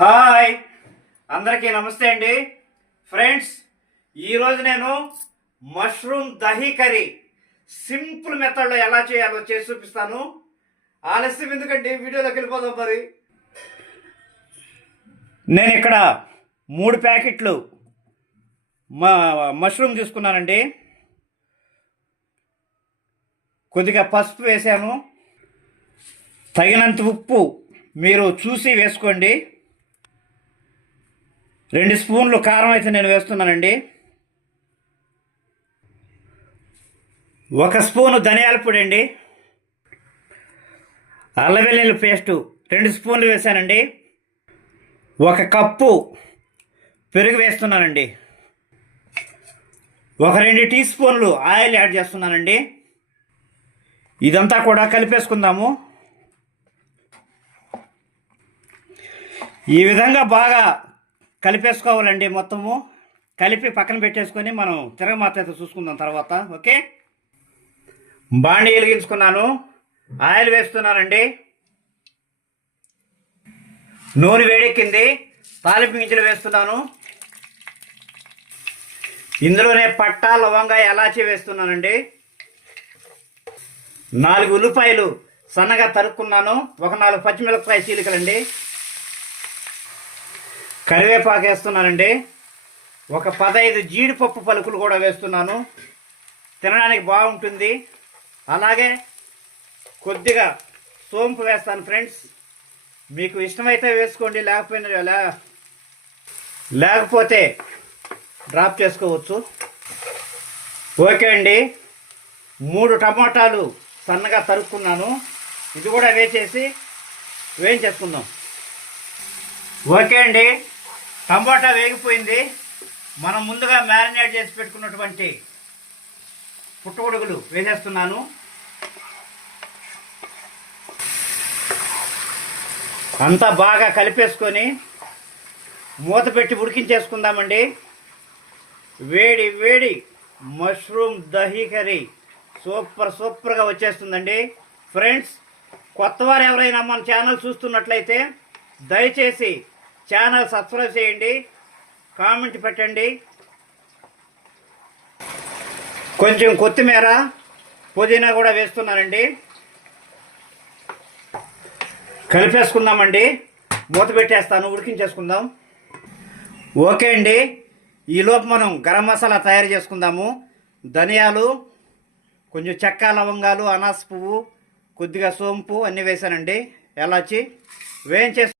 Hi అందరికీ నమస్తే అండి ఫ్రెండ్స్. ఈరోజు నేను మష్రూమ్ దహీ కర్రీ సింపుల్ మెథడ్లో ఎలా చేయాలో చేసి చూపిస్తాను. ఆలస్యం ఎందుకంటే వీడియోలోకి వెళ్ళిపోదాం. మరి నేను ఇక్కడ 3 ప్యాకెట్లు మష్రూమ్ తీసుకున్నానండి. కొద్దిగా పసుపు వేసాను, తగినంత ఉప్పు మీరు చూసి వేసుకోండి. 2 స్పూన్లు కారం అయితే నేను వేస్తున్నానండి. 1 స్పూను ధనియాల పొడి అండి. అల్లం వెల్లుల్లి పేస్టు 2 స్పూన్లు వేసానండి. 1 కప్పు పెరుగు వేస్తున్నానండి. 2 టీ స్పూన్లు ఆయిల్ యాడ్ చేస్తున్నానండి. ఇదంతా కూడా కలిపేసుకుందాము. ఈ విధంగా బాగా కలిపేసుకోవాలండి. మొత్తము కలిపి పక్కన పెట్టేసుకొని మనం తిరగమాత అయితే చూసుకుందాం తర్వాత. ఓకే, బాండి వెలిగించుకున్నాను, ఆయిల్ వేస్తున్నానండి. నూనె వేడెక్కింది, తాలింపు గింజలు వేస్తున్నాను. ఇందులోనే పట్టా, లవంగా, ఎలాచి వేస్తున్నానండి. 4 ఉల్లిపాయలు సన్నగా తరుక్కున్నాను. 4 పచ్చిమిరపకాయ చీలికలండి. కరివేపాకు వేస్తున్నానండి. 15 జీడిపప్పు పలుకులు కూడా వేస్తున్నాను, తినడానికి బాగుంటుంది. అలాగే కొద్దిగా సోంపు వేస్తాను ఫ్రెండ్స్. మీకు ఇష్టమైతే వేసుకోండి, లేకపోతే డ్రాప్ చేసుకోవచ్చు. ఓకే అండి, 3 టమాటాలు సన్నగా తరుక్కున్నాను. ఇది కూడా వేయించేసుకుందాం. ఓకే అండి, టమాటా వేగిపోయింది. మనం ముందుగా మ్యారినేట్ చేసి పెట్టుకున్నటువంటి పుట్టగొడుగులు వేసేస్తున్నాను. అంతా బాగా కలిపేసుకొని మూత పెట్టి ఉడికించేసుకుందామండి. వేడి వేడి మష్రూమ్ దహీ కర్రీ సూపర్గా వచ్చేస్తుందండి. ఫ్రెండ్స్, కొత్తవారు ఎవరైనా మన ఛానల్ చూస్తున్నట్లయితే దయచేసి ఛానల్ సబ్స్క్రైబ్ చేయండి, కామెంట్ పెట్టండి. కొంచెం కొత్తిమీర, పుదీనా కూడా వేస్తున్నానండి. కలిపేసుకుందామండి. మూత పెట్టేస్తాను, ఉడికించేసుకుందాం. ఓకే అండి, ఈలోపు మనం గరం మసాలా తయారు చేసుకుందాము. ధనియాలు, కొంచెం చెక్క, లవంగాలు, అనాస పువ్వు, కొద్దిగా సోంపు అన్నీ వేసానండి. ఎలాచి వేయించేసి